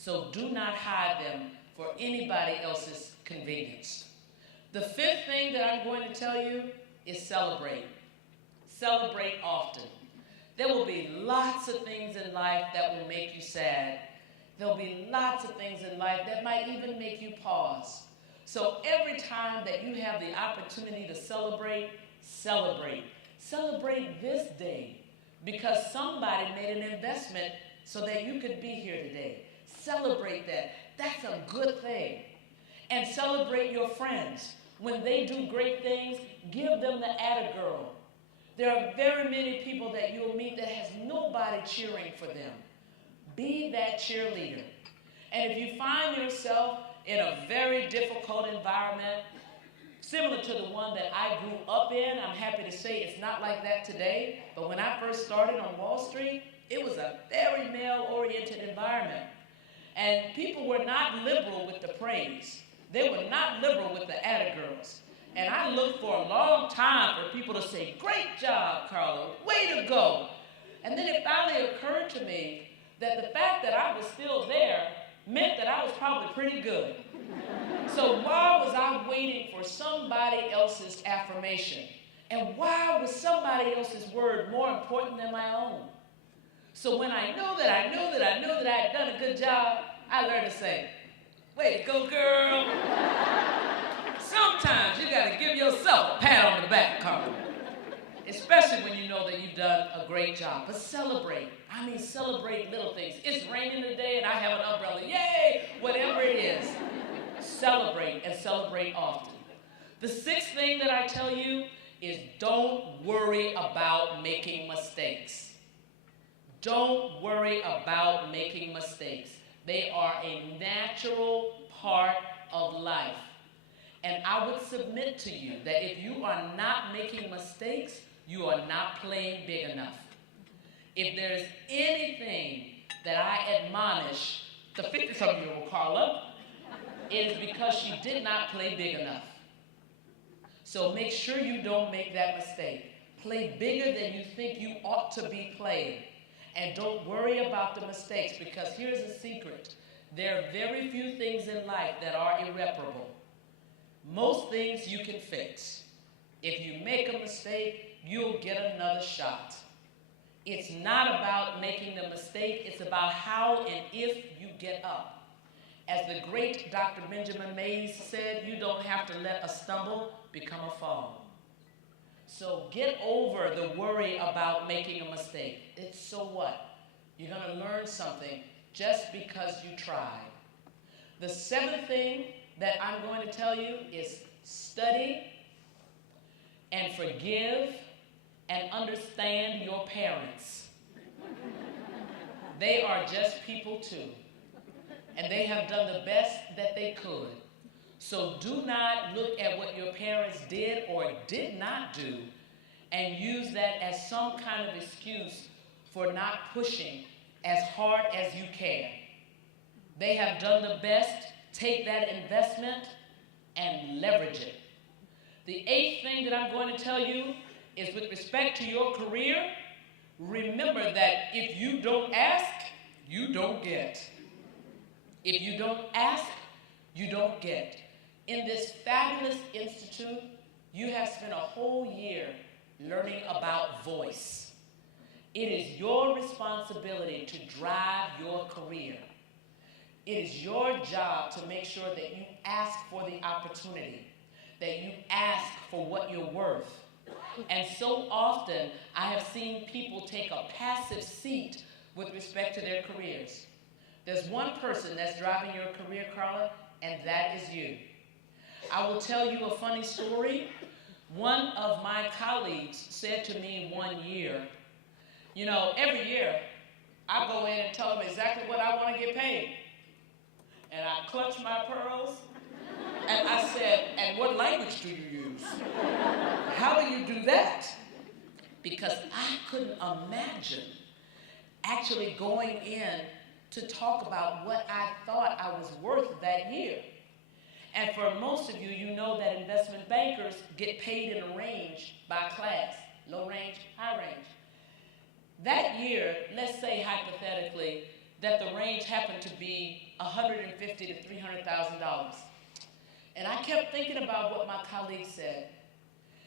So do not hide them for anybody else's convenience. The fifth thing that I'm going to tell you is celebrate. Celebrate often. There will be lots of things in life that will make you sad. There'll be lots of things in life that might even make you pause. So every time that you have the opportunity to celebrate, celebrate. Celebrate this day because somebody made an investment so that you could be here today. Celebrate that. That's a good thing. And celebrate your friends. When they do great things, give them the atta girl. There are very many people that you'll meet that has nobody cheering for them. Be that cheerleader. And if you find yourself in a very difficult environment, similar to the one that I grew up in, I'm happy to say it's not like that today, but when I first started on Wall Street, it was a very male-oriented environment. And people were not liberal with the praise. They were not liberal with the atta girls. And I looked for a long time for people to say, "Great job, Carla, way to go." And then it finally occurred to me that the fact that I was still there meant that I was probably pretty good. So why was I waiting for somebody else's affirmation? And why was somebody else's word more important than my own? So when I knew that I had done a good job, I learned to say, "Way to go, girl." Sometimes you got to give yourself a pat on the back, Carla. Especially when you know that you've done a great job. But celebrate. I mean, celebrate little things. It's raining today and I have an umbrella. Yay! Whatever it is. Celebrate and celebrate often. The sixth thing that I tell you is don't worry about making mistakes. Don't worry about making mistakes. They are a natural part of life. And I would submit to you that if you are not making mistakes, you are not playing big enough. If there's anything that I admonish the 50-something-year-old Carla, it is because she did not play big enough. So make sure you don't make that mistake. Play bigger than you think you ought to be playing. And don't worry about the mistakes, because here's a secret. There are very few things in life that are irreparable. Most things you can fix. If you make a mistake, you'll get another shot. It's not about making the mistake, it's about how and if you get up. As the great Dr. Benjamin Mays said, you don't have to let a stumble become a fall. So get over the worry about making a mistake. It's so what? You're going to learn something just because you tried. The seventh thing that I'm going to tell you is study and forgive and understand your parents. They are just people too. And they have done the best that they could. So do not look at what your parents did or did not do and use that as some kind of excuse for not pushing as hard as you can. They have done the best. Take that investment and leverage it. The eighth thing that I'm going to tell you is with respect to your career, remember that if you don't ask, you don't get. If you don't ask, you don't get. In this fabulous institute, you have spent a whole year learning about voice. It is your responsibility to drive your career. It is your job to make sure that you ask for the opportunity, that you ask for what you're worth. And so often, I have seen people take a passive seat with respect to their careers. There's one person that's driving your career, Carla, and that is you. I will tell you a funny story. One of my colleagues said to me one year, you know, every year, I go in and tell them exactly what I want to get paid. And I clutched my pearls, and I said, "And what language do you use? How do you do that?" Because I couldn't imagine actually going in to talk about what I thought I was worth that year. And for most of you, you know that investment bankers get paid in a range by class, low range, high range. That year, let's say hypothetically, that the range happened to be $150,000 to $300,000. And I kept thinking about what my colleague said.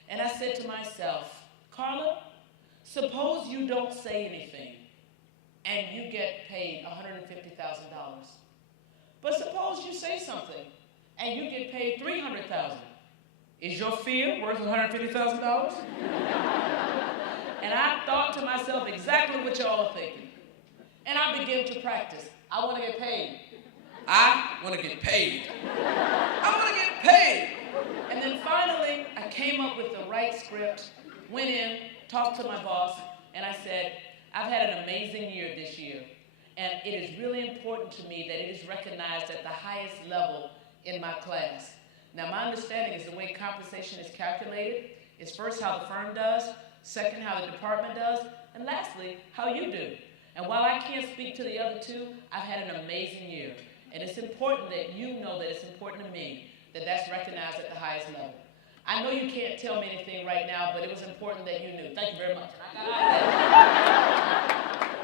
And I said to myself, Carla, suppose you don't say anything and you get paid $150,000. But suppose you say something and you get paid $300,000. Is your fear worth $150,000? And I thought to myself exactly what y'all are thinking. And I began to practice. I want to get paid. I want to get paid. I want to get paid. And then finally, I came up with the right script, went in, talked to my boss, and I said, I've had an amazing year this year, and it is really important to me that it is recognized at the highest level in my class. Now, my understanding is the way compensation is calculated is first how the firm does, second how the department does, and lastly, how you do. And while I can't speak to the other two, I've had an amazing year. And it's important that you know that it's important to me that that's recognized at the highest level. I know you can't tell me anything right now, but it was important that you knew. Thank you very much.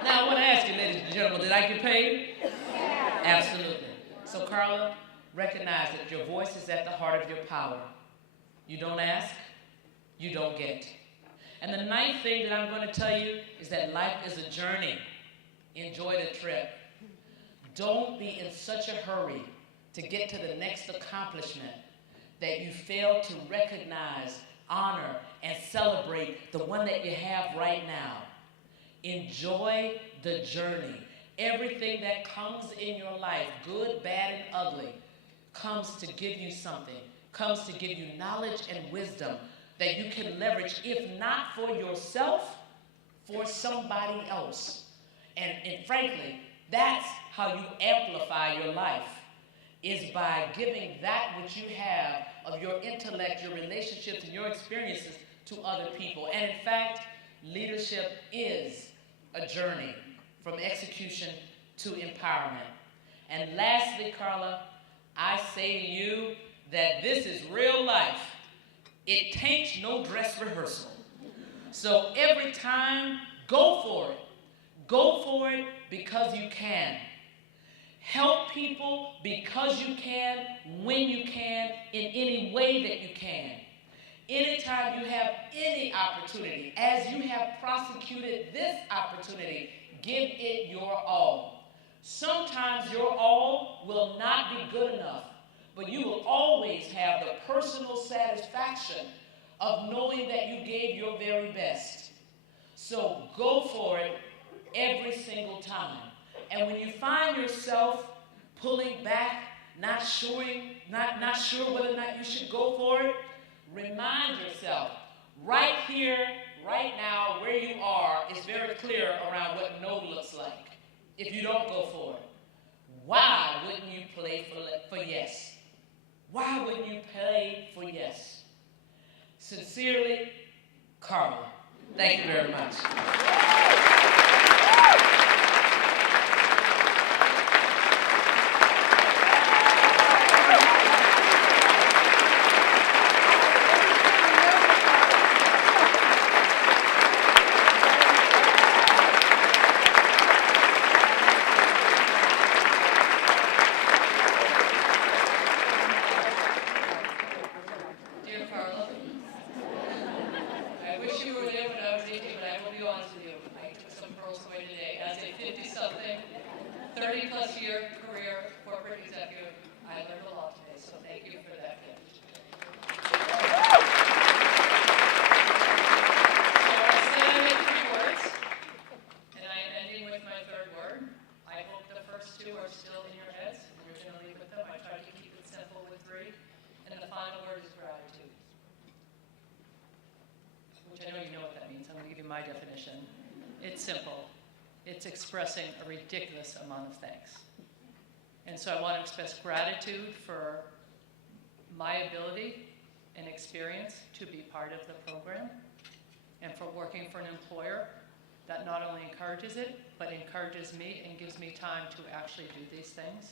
Now, I want to ask you, ladies and gentlemen, did I get paid? Yeah. Absolutely. So, Carla, recognize that your voice is at the heart of your power. You don't ask, you don't get. And the ninth thing that I'm going to tell you is that life is a journey. Enjoy the trip. Don't be in such a hurry to get to the next accomplishment that you fail to recognize, honor, and celebrate the one that you have right now. Enjoy the journey. Everything that comes in your life, good, bad, and ugly, comes to give you something, comes to give you knowledge and wisdom that you can leverage, if not for yourself, for somebody else. And frankly, that's how you amplify your life, is by giving that which you have of your intellect, your relationships, and your experiences to other people. And in fact, leadership is a journey from execution to empowerment. And lastly, Carla, I say to you that this is real life. It takes no dress rehearsal. So every time, go for it. Go for it because you can. Help people because you can, when you can, in any way that you can. Anytime you have any opportunity, as you have prosecuted this opportunity, give it your all. Sometimes your all will not be good enough, but you will always have the personal satisfaction of knowing that you gave your very best. So go for it every single time. And when you find yourself pulling back, not sure whether or not you should go for it, remind yourself, right here, right now, where you are, is very clear around what no looks like if you don't go for it. Why wouldn't you play for yes? Why wouldn't you play for yes? Sincerely, Carla. Thank you very much. My definition. It's simple. It's expressing a ridiculous amount of thanks. And so I want to express gratitude for my ability and experience to be part of the program, and for working for an employer that not only encourages it, but encourages me and gives me time to actually do these things.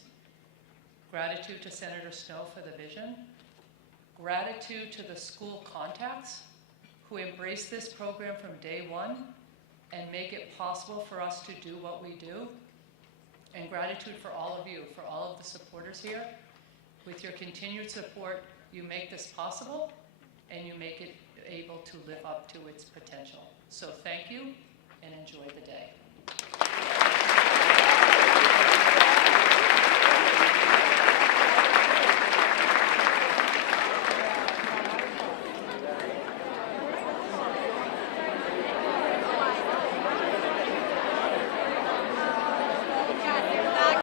Gratitude to Senator Snowe for the vision. Gratitude to the school contacts who embrace this program from day one and make it possible for us to do what we do. and gratitude for all of you, for all of the supporters here. With your continued support, you make this possible, and you make it able to live up to its potential. So thank you, and enjoy the day.